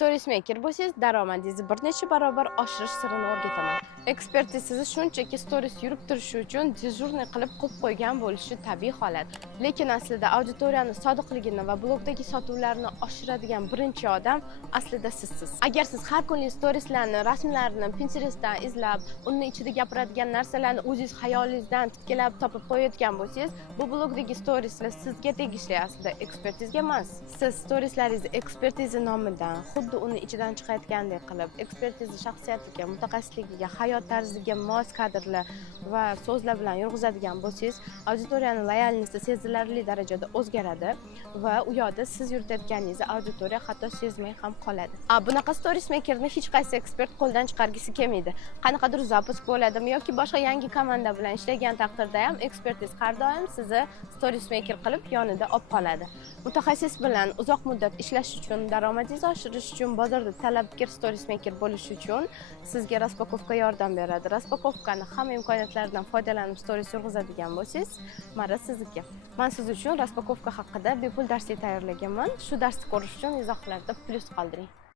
Stories maker bo'lsangiz, daromadingizni bir necha barobar oshirish sirini o'rgataman. Ekspert sizni shunchaki stories yurib turishi uchun dejurniy qilib qo'yib qo'ygan bo'lishi tabiiy holat. Lekin aslida auditoriyani sodiqligini va blogdagi sotuvlarni oshiradigan birinchi odam aslida sizsiz. Agar siz har kunlik storieslarni, rasmlarni Pinterest'dan izlab, uning ichida gapiradigan narsalarni o'zingiz xayolingizdan titkilab topib qo'yayotgan bo'lsangiz, bu blogdagi storieslar sizga tegishli aslida ekspertizga emas. Siz storieslaringizni ekspertiza nomidan xuddi uni ichidan chiqayotgandek qilib, ekspertiza shaxsiyatiga, mutaxassisligiga, hayot tarziga mos kadrlar va so'zlar bilan yurg'izadigan bo'lsangiz, auditoriyaning loyalnisi sezilarli darajada o'zgaradi va u yoqda siz yuritayotganingizni auditoriya hatto sezmay ham qoladi. Bunaqa stories makerni hech qaysi ekspert qo'ldan chiqargisi kelmaydi. Qanaqadir zapusk bo'ladimi yoki boshqa yangi komanda bilan ishlagan taqdirda ham ekspertiz har doim sizni stories maker qilib yonida olib qoladi. Mutaxassis bilan uzoq muddat ishlash uchun, daromadingizni oshirish uchun, bozorda talabgir stories maker bo'lish uchun sizga raspakovka yordam beradi. Raspakovkani hamma imkoniyatlaridan foydalanib stories yurg'izadigan bo'lsangiz, marra sizniki. Men siz uchun raspakovka haqida bepul darslik tayyorlaganman. Shu darsni ko'rish uchun izohlarda plyus qoldiring.